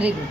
very.